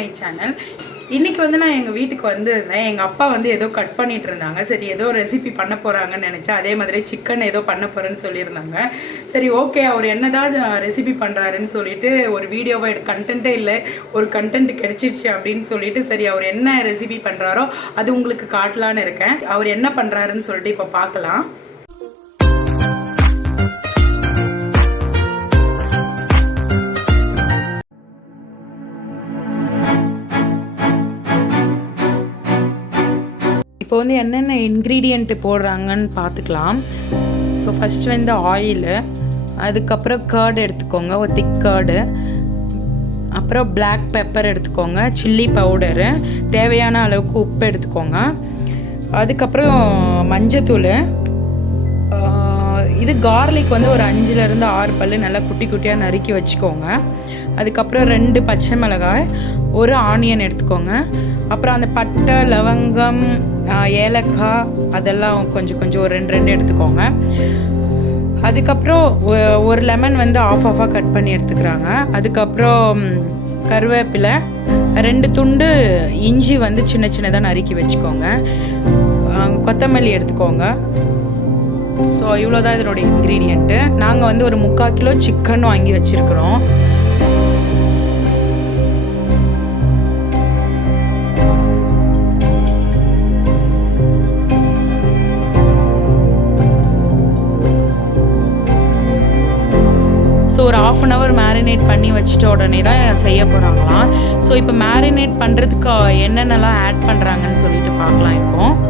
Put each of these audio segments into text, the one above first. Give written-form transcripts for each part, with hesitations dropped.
My channel. இன்னைக்கு வந்து நான் எங்கள் வீட்டுக்கு வந்திருந்தேன். எங்கள் அப்பா வந்து ஏதோ கட் பண்ணிட்டு இருந்தாங்க. சரி ஏதோ ரெசிபி பண்ண போகிறாங்கன்னு நினச்சேன். அதே மாதிரி சிக்கன் ஏதோ பண்ண போகிறேன்னு சொல்லியிருந்தாங்க. சரி ஓகே, அவர் என்னதான் ரெசிபி பண்ணுறாருன்னு சொல்லிட்டு ஒரு வீடியோவை கண்டென்ட்டே இல்லை, ஒரு கண்டென்ட் கிடைச்சிருச்சு அப்படின்னு சொல்லிட்டு சரி அவர் என்ன ரெசிபி பண்ணுறாரோ அது உங்களுக்கு காட்டலான்னு இருக்கேன். அவர் என்ன பண்ணுறாருன்னு சொல்லிட்டு இப்போ பார்க்கலாம். இப்போ வந்து என்னென்ன இன்க்ரீடியண்ட்டு போடுறாங்கன்னு பார்த்துக்கலாம். ஸோ ஃபஸ்ட்டு வந்து ஆயிலு, அதுக்கப்புறம் கர்டு எடுத்துக்கோங்க, ஒரு திக் கர்டு, அப்புறம் பிளாக் பெப்பர் எடுத்துக்கோங்க, சில்லி பவுடரு, தேவையான அளவுக்கு உப்பு எடுத்துக்கோங்க, அதுக்கப்புறம் மஞ்சத்தூள், இது கார்லிக் வந்து ஒரு 5லேருந்து 6 பல்லு நல்லா குட்டி குட்டியாக நறுக்கி வச்சுக்கோங்க, அதுக்கப்புறம் 2 பச்சை மிளகாய், ஒரு ஆனியன் எடுத்துக்கோங்க, அப்புறம் அந்த பட்டை லவங்கம் ஏலக்காய் அதெல்லாம் கொஞ்சம் ஒரு 2 எடுத்துக்கோங்க, அதுக்கப்புறம் ஒரு லெமன் வந்து ஆஃபாக கட் பண்ணி எடுத்துக்கிறாங்க, அதுக்கப்புறம் கருவேப்பிலை, 2 துண்டு இஞ்சி வந்து சின்ன சின்னதாக நறுக்கி வச்சுக்கோங்க, கொத்தமல்லி எடுத்துக்கோங்க. ஸோ இவ்வளோதான் இதனுடைய இன்க்ரீடியண்ட்டு. நாங்கள் வந்து ஒரு 3/4 கிலோ சிக்கன் வாங்கி வச்சுருக்குறோம். ஸோ ஒரு 1/2 hour மேரினேட் பண்ணி வச்சுட்ட உடனே தான் செய்ய போகிறாங்களாம். ஸோ இப்போ மேரினேட் பண்ணுறதுக்கு என்னென்னலாம் ஆட் பண்ணுறாங்கன்னு சொல்லிட்டு பார்க்கலாம். இப்போது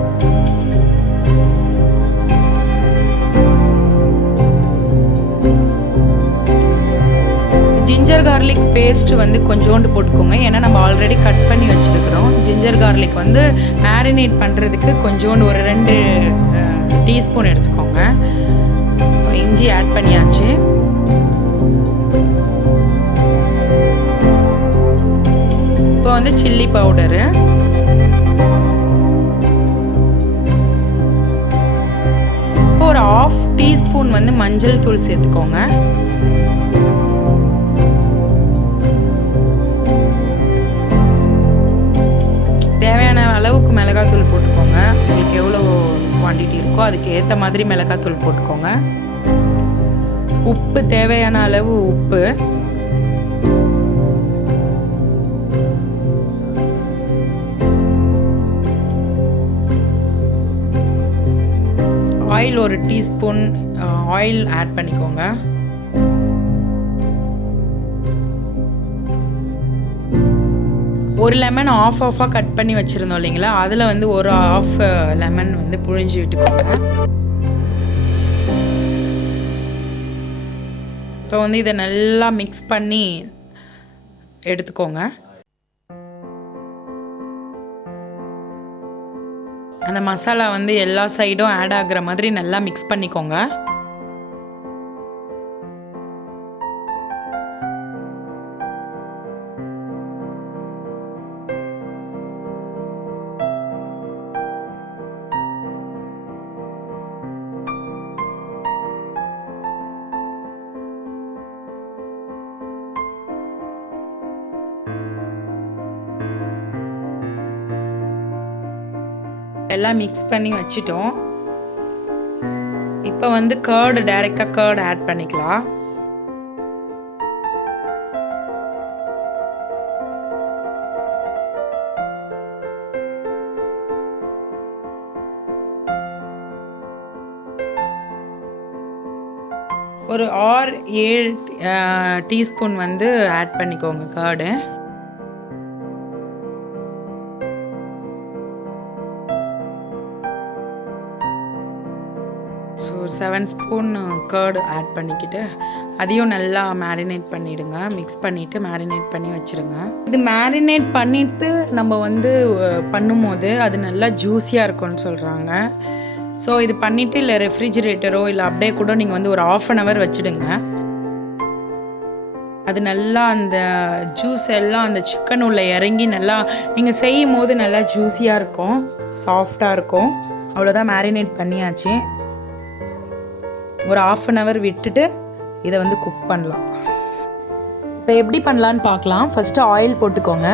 ஜிஞ்சர் கார்லிக் பேஸ்ட் வந்து கொஞ்சோண்டு போட்டுக்கோங்க, ஏன்னா நம்ம ஆல்ரெடி கட் பண்ணி வச்சுருக்கிறோம். ஜிஞ்சர் கார்லிக் வந்து மேரினேட் பண்ணுறதுக்கு கொஞ்சோண்டு ஒரு 2 டீஸ்பூன் எடுத்துக்கோங்க. இஞ்சி ஆட் பண்ணியாச்சு. இப்போ வந்து சில்லி பவுடரு, இப்போ ஒரு 1/2 டீஸ்பூன் வந்து மஞ்சள் தூள் சேர்த்துக்கோங்க, தேவையான அளவுக்கு மிளகாத்தூள் போட்டுக்கோங்க. உங்களுக்கு எவ்வளோ குவான்டிட்டி இருக்கோ அதுக்கு ஏற்ற மாதிரி மிளகாத்தூள் போட்டுக்கோங்க. உப்பு தேவையான அளவு உப்பு, ஆயில் ஒரு டீஸ்பூன் ஆயில் ஆட் பண்ணிக்கோங்க. ஒரு லெமன் ஆஃபாக கட் பண்ணி வச்சுருந்தோம் இல்லைங்களா, அதில் வந்து ஒரு 1/2 லெமன் வந்து புழிஞ்சு விட்டுக்கோங்க. இப்போ வந்து இதை நல்லா மிக்ஸ் பண்ணி எடுத்துக்கோங்க. அந்த மசாலா வந்து எல்லா சைடும் ஆட் ஆகுற மாதிரி நல்லா மிக்ஸ் பண்ணிக்கோங்க. எல்லாம் மிக்ஸ் பண்ணி வச்சிட்டோம். இப்போ வந்து டைரெக்டாக கர்டு ஆட் பண்ணிக்கலாம். ஒரு 6-7 டீஸ்பூன் வந்து ஆட் பண்ணிக்கோங்க curd. So 7 spoon curd add பண்ணிக்கிட்டு அதையும் நல்லா மேரினேட் பண்ணிவிடுங்க. மிக்ஸ் பண்ணிவிட்டு மேரினேட் பண்ணி வச்சுருங்க. இது மேரினேட் பண்ணிவிட்டு நம்ம வந்து பண்ணும்போது அது நல்லா ஜூஸியாக இருக்கும்னு சொல்கிறாங்க. ஸோ இது பண்ணிவிட்டு இல்லை ரெஃப்ரிஜிரேட்டரோ இல்லை அப்படியே கூட நீங்கள் வந்து ஒரு 1/2 hour வச்சுடுங்க. அது நல்லா அந்த ஜூஸ் எல்லாம் அந்த சிக்கன் உள்ள இறங்கி நல்லா நீங்கள் செய்யும் போது நல்லா ஜூஸியாக இருக்கும், சாஃப்டாக இருக்கும். அவ்வளோதான், மேரினேட் பண்ணியாச்சு. ஒரு 1/2 hour விட்டுட்டு இதை வந்து குக் பண்ணலாம். இப்போ எப்படி பண்ணலான்னு பார்க்கலாம். ஃபஸ்ட்டு ஆயில் போட்டுக்கோங்க.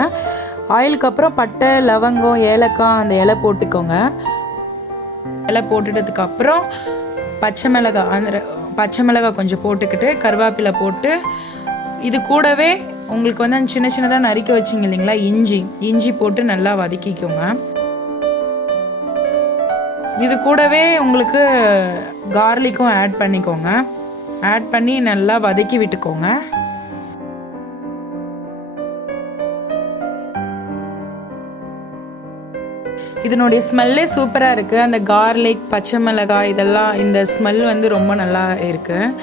ஆயிலுக்கு அப்புறம் பட்டை, லவங்கம், ஏலக்காய் அந்த இலை போட்டுக்கோங்க. இலை போட்டுட்டதுக்கப்புறம் பச்சை மிளகாய் கொஞ்சம் போட்டுக்கிட்டு கருவேப்பிலை போட்டு, இது கூடவே உங்களுக்கு வந்து அந்த சின்ன சின்னதாக நறுக்கி வச்சிங்க இல்லைங்களா, இஞ்சி போட்டு நல்லா வதக்கிக்கோங்க. இது கூடவே உங்களுக்கு கார்லிக்கும் ஆட் பண்ணிக்கோங்க. ஆட் பண்ணி நல்லா வதக்கி விட்டுக்கோங்க. இதனுடைய ஸ்மெல்லே சூப்பராக இருக்குது. அந்த கார்லிக், பச்சை மிளகாய் இதெல்லாம் இந்த ஸ்மெல் வந்து ரொம்ப நல்லா இருக்குது.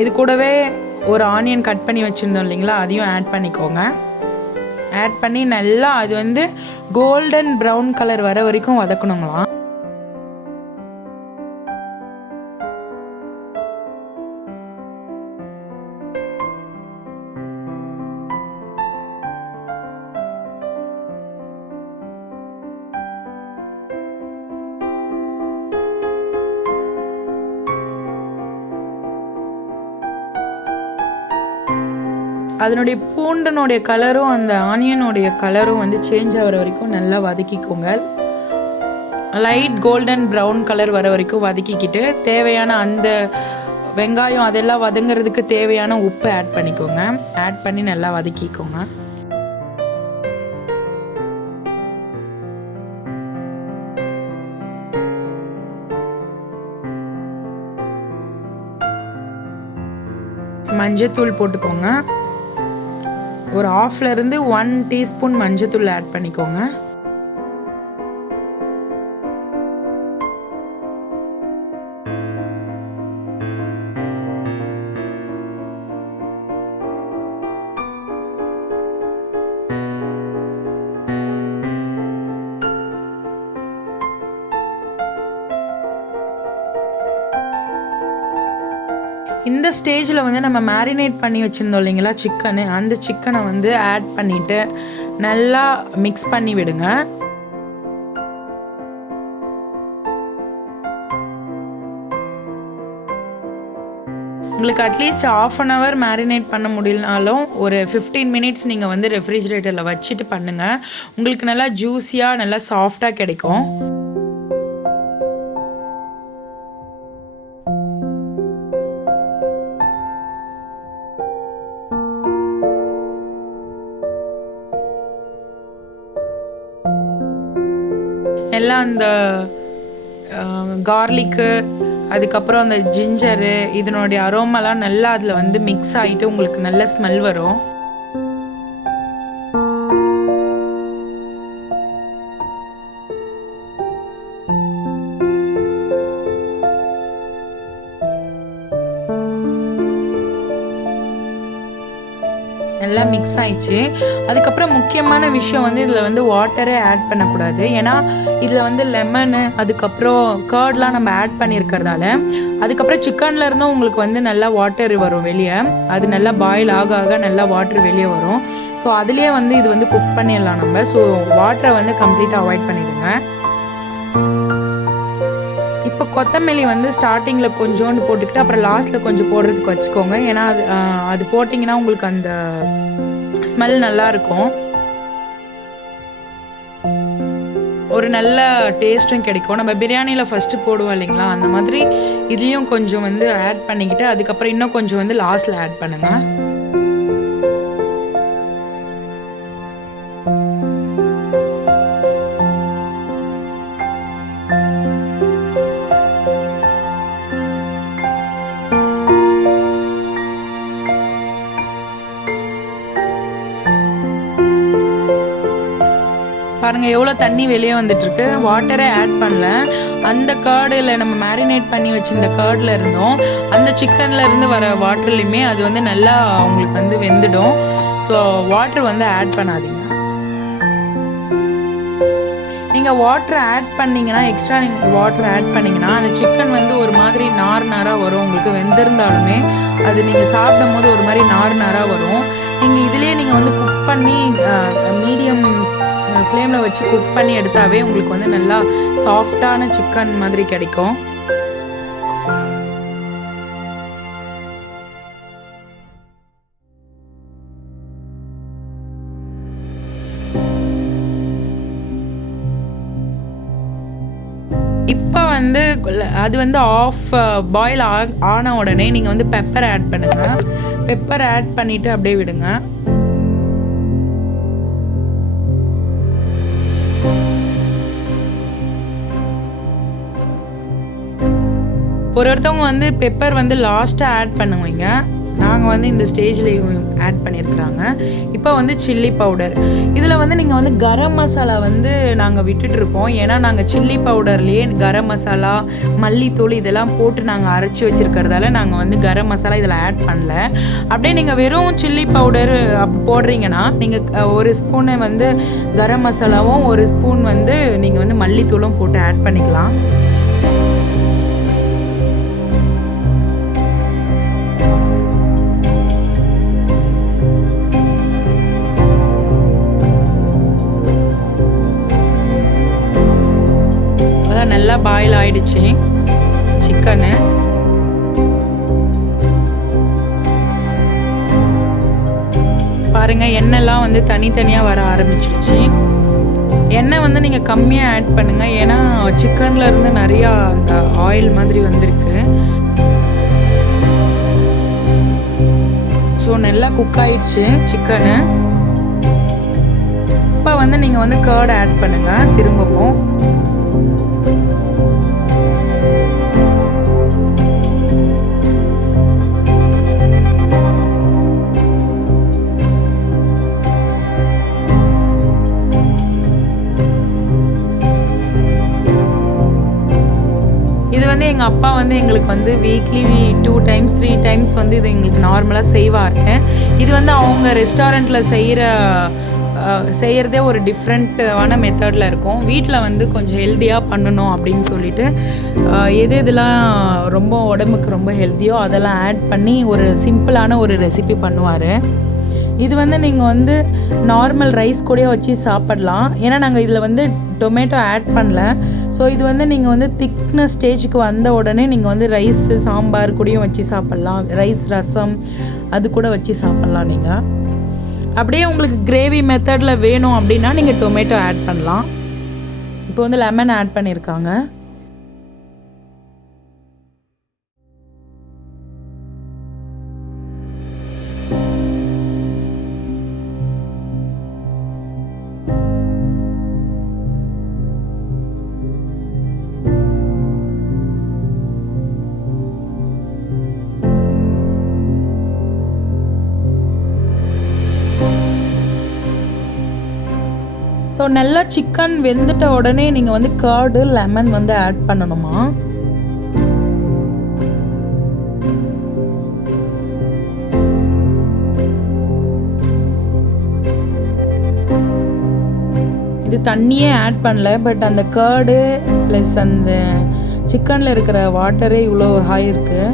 இது கூடவே ஒரு ஆனியன் கட் பண்ணி வச்சுருந்தோம் இல்லைங்களா, அதையும் ஆட் பண்ணிக்கோங்க. ஆட் பண்ணி நல்லா அது வந்து கோல்டன் ப்ரௌன் கலர் வர வரைக்கும் வதக்கணுங்களாம். அதனுடைய பூண்டனுடைய கலரும் அந்த ஆனியனுடைய கலரும் வந்து சேஞ்ச் ஆகிற வரைக்கும் நல்லா வதக்கிக்கோங்க. லைட் கோல்டன் ப்ரௌன் கலர் வர வரைக்கும் வதக்கிக்கிட்டு தேவையான அந்த வெங்காயம் அதெல்லாம் வதங்கிறதுக்கு தேவையான உப்பு ஆட் பண்ணிக்கோங்க. ஆட் பண்ணி நல்லா வதக்கிக்கோங்க. மஞ்சத்தூள் போட்டுக்கோங்க. ஒரு 1/2 1 டீஸ்பூன் மஞ்சத்தூள் ஆட் பண்ணிக்கோங்க. இந்த ஸ்டேஜில் வந்து நம்ம மேரினேட் பண்ணி வச்சுருந்தோம் இல்லைங்களா சிக்கனு, அந்த சிக்கனை வந்து ஆட் பண்ணிவிட்டு நல்லா மிக்ஸ் பண்ணி விடுங்க. உங்களுக்கு அட்லீஸ்ட் 1/2 hour மேரினேட் பண்ண முடியலனாலும் ஒரு 15 minutes நீங்கள் வந்து ரெஃப்ரிஜிரேட்டரில் வச்சுட்டு பண்ணுங்கள். உங்களுக்கு நல்லா ஜூஸியாக நல்லா சாஃப்டாக கிடைக்கும். எல்லாம் அந்த கார்லிக்கு அதுக்கப்புறம் அந்த ஜிஞ்சரு இதனுடைய அரோமாலாம் நல்லா அதில் வந்து மிக்ஸ் ஆகிட்டு உங்களுக்கு நல்ல ஸ்மெல் வரும். நல்லா மிக்ஸ் ஆயிடுச்சு. அதுக்கப்புறம் முக்கியமான விஷயம் வந்து இதில் வந்து வாட்டரே ஆட் பண்ணக்கூடாது. ஏன்னா இதில் வந்து லெமனு அதுக்கப்புறம் கர்ட்லாம் நம்ம ஆட் பண்ணியிருக்கிறதால அதுக்கப்புறம் சிக்கனில் இருந்தும் உங்களுக்கு வந்து நல்லா வாட்டர் வரும் வெளியே. அது நல்லா பாயில் ஆக ஆக நல்லா வாட்டர் வெளியே வரும். ஸோ அதுலேயே வந்து இது வந்து குக் பண்ணிடலாம் நம்ம. ஸோ வாட்டரை வந்து கம்ப்ளீட்டாக அவாய்ட் பண்ணிவிடுங்க. இப்போ கொத்தமல்லி வந்து ஸ்டார்டிங்கில் கொஞ்சோண்டு போட்டுக்கிட்டு அப்புறம் லாஸ்ட்டில் கொஞ்சம் போடுறதுக்கு வச்சுக்கோங்க. ஏன்னா அது போட்டிங்கன்னா உங்களுக்கு அந்த ஸ்மெல் நல்லாயிருக்கும், ஒரு நல்ல டேஸ்ட்டும் கிடைக்கும். நம்ம பிரியாணியில் ஃபஸ்ட்டு போடுவோம் இல்லைங்களா, அந்த மாதிரி இதுலேயும் கொஞ்சம் வந்து ஆட் பண்ணிக்கிட்டு அதுக்கப்புறம் இன்னும் கொஞ்சம் வந்து லாஸ்ட்டில் ஆட் பண்ணுங்கள். பாருங்கள் எவ்வளோ தண்ணி வெளியே வந்துட்டுருக்கு. வாட்டரை ஆட் பண்ணல. அந்த கர்டில் நம்ம மேரினேட் பண்ணி வச்சுருந்த கர்டில் இருந்தோம் அந்த சிக்கனில் இருந்து வர வாட்டர்லையுமே அது வந்து நல்லா உங்களுக்கு வந்து வெந்துடும். ஸோ வாட்டர் வந்து ஆட் பண்ணாதீங்க. நீங்கள் வாட்டர் ஆட் பண்ணிங்கன்னா எக்ஸ்ட்ரா நீங்கள் வாட்டர் ஆட் பண்ணிங்கன்னா அந்த சிக்கன் வந்து ஒரு மாதிரி நாராக வரும். உங்களுக்கு வெந்திருந்தாலுமே அது நீங்கள் சாப்பிடும் போது ஒரு மாதிரி நாராக வரும். நீங்கள் இதுலேயே நீங்கள் வந்து குக் பண்ணி மீடியம் ஃப்ளேமில் வச்சு குக் பண்ணி எடுத்தாவே உங்களுக்கு வந்து நல்லா சாஃப்டான சிக்கன் மாதிரி கிடைக்கும். இப்போ வந்து அது வந்து ஆஃப் பாயில் ஆன உடனே நீங்கள் வந்து பெப்பர் ஆட் பண்ணுங்கள். பெப்பர் ஆட் பண்ணிவிட்டு அப்படியே விடுங்க. ஒருத்தவங்க வந்து பெப்பர் வந்து லாஸ்ட்டாக ஆட் பண்ணுவீங்க. நாங்கள் வந்து இந்த ஸ்டேஜ்லேயும் ஆட் பண்ணியிருக்கிறாங்க. இப்போ வந்து சில்லி பவுடர். இதில் வந்து நீங்கள் வந்து கரம் மசாலா வந்து நாங்கள் விட்டுட்ருப்போம். ஏன்னா நாங்கள் சில்லி பவுடர்லேயே கரம் மசாலா, மல்லித்தூள் இதெல்லாம் போட்டு நாங்கள் அரைச்சி வச்சுருக்கிறதால நாங்கள் வந்து கரம் மசாலா இதில் ஆட் பண்ணல. அப்படியே நீங்கள் வெறும் சில்லி பவுடர் போடுறீங்கன்னா நீங்கள் ஒரு ஸ்பூனை வந்து கரம் மசாலாவும் ஒரு ஸ்பூன் வந்து நீங்கள் வந்து மல்லித்தூளும் போட்டு ஆட் பண்ணிக்கலாம். நல்லா பாயில் ஆயிடுச்சு சிக்கனு. பாருங்க எண்ணெய்லாம் வந்து தனித்தனியாக வர ஆரம்பிச்சிருச்சு. எண்ணெய் வந்து நீங்கள் கம்மியாக ஆட் பண்ணுங்கள். ஏன்னா சிக்கனில் இருந்து நிறையா அந்த ஆயில் மாதிரி வந்திருக்கு. ஸோ நல்லா குக் ஆயிடுச்சு சிக்கனு. இப்போ வந்து நீங்கள் வந்து கர்ட் ஆட் பண்ணுங்கள் திரும்பவும். இது வந்து எங்கள் அப்பா வந்து எங்களுக்கு வந்து வீக்லி 2 times 3 times வந்து இது எங்களுக்கு நார்மலாக செய்வார். இது வந்து அவங்க ரெஸ்டாரண்ட்டில் செய்கிறதே ஒரு டிஃப்ரெண்ட்டான மெத்தடில் இருக்கும். வீட்டில் வந்து கொஞ்சம் ஹெல்த்தியாக பண்ணணும் அப்படின்னு சொல்லிட்டு இதெல்லாம் ரொம்ப உடம்புக்கு ரொம்ப ஹெல்த்தியோ அதெல்லாம் ஆட் பண்ணி ஒரு சிம்பிளான ஒரு ரெசிபி பண்ணுவார். இது வந்து நீங்கள் வந்து நார்மல் ரைஸ் கூட வச்சு சாப்பிடலாம். ஏன்னா நாங்கள் இதில் வந்து டொமேட்டோ ஆட் பண்ணல. ஸோ இது வந்து நீங்கள் வந்து திக்னஸ் ஸ்டேஜுக்கு வந்த உடனே நீங்கள் வந்து ரைஸு சாம்பார் கூடயும் வச்சு சாப்பிட்லாம். ரைஸ் ரசம் அது கூட வச்சு சாப்பிட்லாம். நீங்கள் அப்படியே உங்களுக்கு கிரேவி மெத்தடில் வேணும் அப்படின்னா நீங்கள் டொமேட்டோ ஆட் பண்ணலாம். இப்போ வந்து லெமன் ஆட் பண்ணியிருக்காங்க. ஸோ நல்லா சிக்கன் வெந்துட்ட உடனே நீங்கள் வந்து கர்டு லெமன் வந்து ஆட் பண்ணணுமா. இது தண்ணியே ஆட் பண்ணல. பட் அந்த கர்டு ப்ளஸ் அந்த சிக்கனில் இருக்கிற வாட்டரே இவ்வளோ ஹாய் இருக்குது.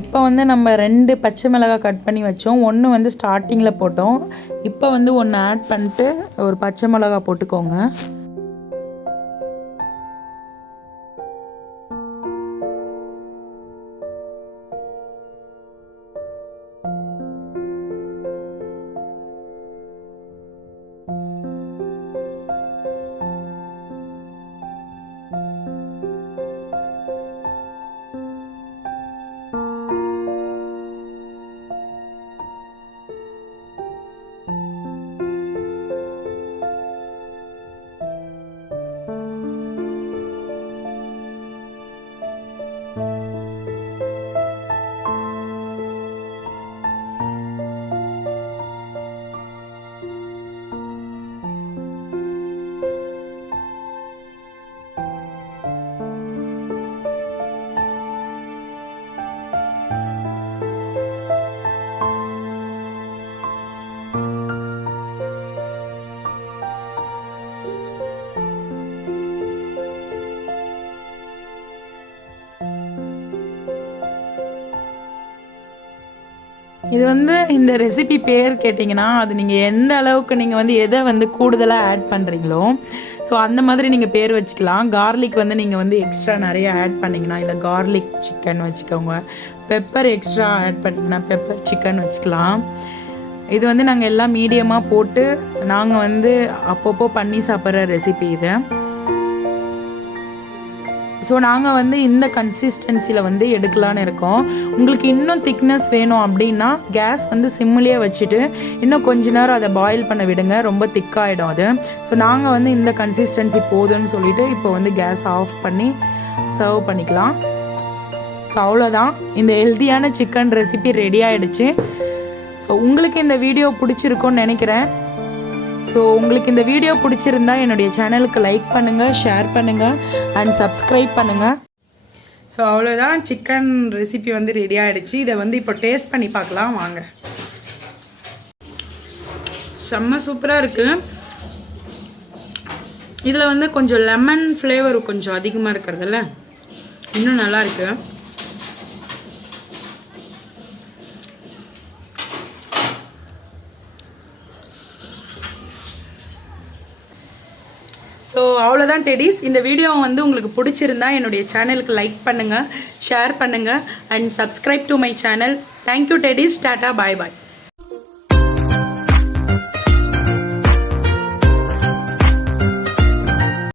இப்போ வந்து நம்ம 2 பச்சை மிளகாய் கட் பண்ணி வச்சோம். ஒன்று வந்து ஸ்டார்டிங்கில் போட்டோம். இப்போ வந்து ஒன்று ஆட் பண்ணிட்டு ஒரு பச்சை மிளகாய் போட்டுக்கோங்க. இது வந்து இந்த ரெசிபி பேர் கேட்டிங்கன்னா அது நீங்கள் எந்த அளவுக்கு நீங்கள் வந்து எதை வந்து கூடுதலாக ஆட் பண்ணுறீங்களோ ஸோ அந்த மாதிரி நீங்கள் பேர் வச்சுக்கலாம். கார்லிக் வந்து நீங்கள் வந்து எக்ஸ்ட்ரா நிறைய ஆட் பண்ணிங்கன்னா இல்லை கார்லிக் சிக்கன் வச்சுக்கோங்க. பெப்பர் எக்ஸ்ட்ரா ஆட் பண்ணிங்கன்னா பெப்பர் சிக்கன் வச்சுக்கலாம். இது வந்து நாங்கள் எல்லாம் மீடியமாக போட்டு நாங்கள் வந்து அப்பப்போ பண்ணி சாப்பிட்ற ரெசிபி இது. ஸோ நாங்கள் வந்து இந்த கன்சிஸ்டன்சியில் வந்து எடுக்கலான்னு இருக்கோம். உங்களுக்கு இன்னும் திக்னஸ் வேணும் அப்படின்னா கேஸ் வந்து சிம்மிலே வச்சுட்டு இன்னும் கொஞ்ச நேரம் அதை பாயில் பண்ண விடுங்க. ரொம்ப திக்காகிடும் அது. ஸோ நாங்கள் வந்து இந்த கன்சிஸ்டன்சி போதும்னு சொல்லிவிட்டு இப்போ வந்து கேஸ் ஆஃப் பண்ணி சர்வ் பண்ணிக்கலாம். ஸோ அவ்வளோதான், இந்த ஹெல்த்தியான சிக்கன் ரெசிபி ரெடி ஆகிடுச்சு. ஸோ உங்களுக்கு இந்த வீடியோ பிடிச்சிருக்கும்னு நினைக்கிறேன். ஸோ உங்களுக்கு இந்த வீடியோ பிடிச்சிருந்தா என்னுடைய சேனலுக்கு லைக் பண்ணுங்கள், ஷேர் பண்ணுங்கள் அண்ட் சப்ஸ்கிரைப் பண்ணுங்கள். ஸோ அவ்வளோதான், சிக்கன் ரெசிபி வந்து ரெடி ஆகிடுச்சு. இதை வந்து இப்போ டேஸ்ட் பண்ணி பார்க்கலாம் வாங்க. செம்ம சூப்பராக இருக்குது. இதில் வந்து கொஞ்சம் லெமன் ஃப்ளேவர் கொஞ்சம் அதிகமாக இருக்கிறதில்ல, இன்னும் நல்லா இருக்குது. ஸோ அவ்வளோதான் டெடிஸ். இந்த வீடியோ வந்து உங்களுக்கு பிடிச்சிருந்தா என்னுடைய சேனலுக்கு லைக் பண்ணுங்கள், ஷேர் பண்ணுங்கள் and subscribe to my channel. Thank you Teddy's. Tata, bye bye.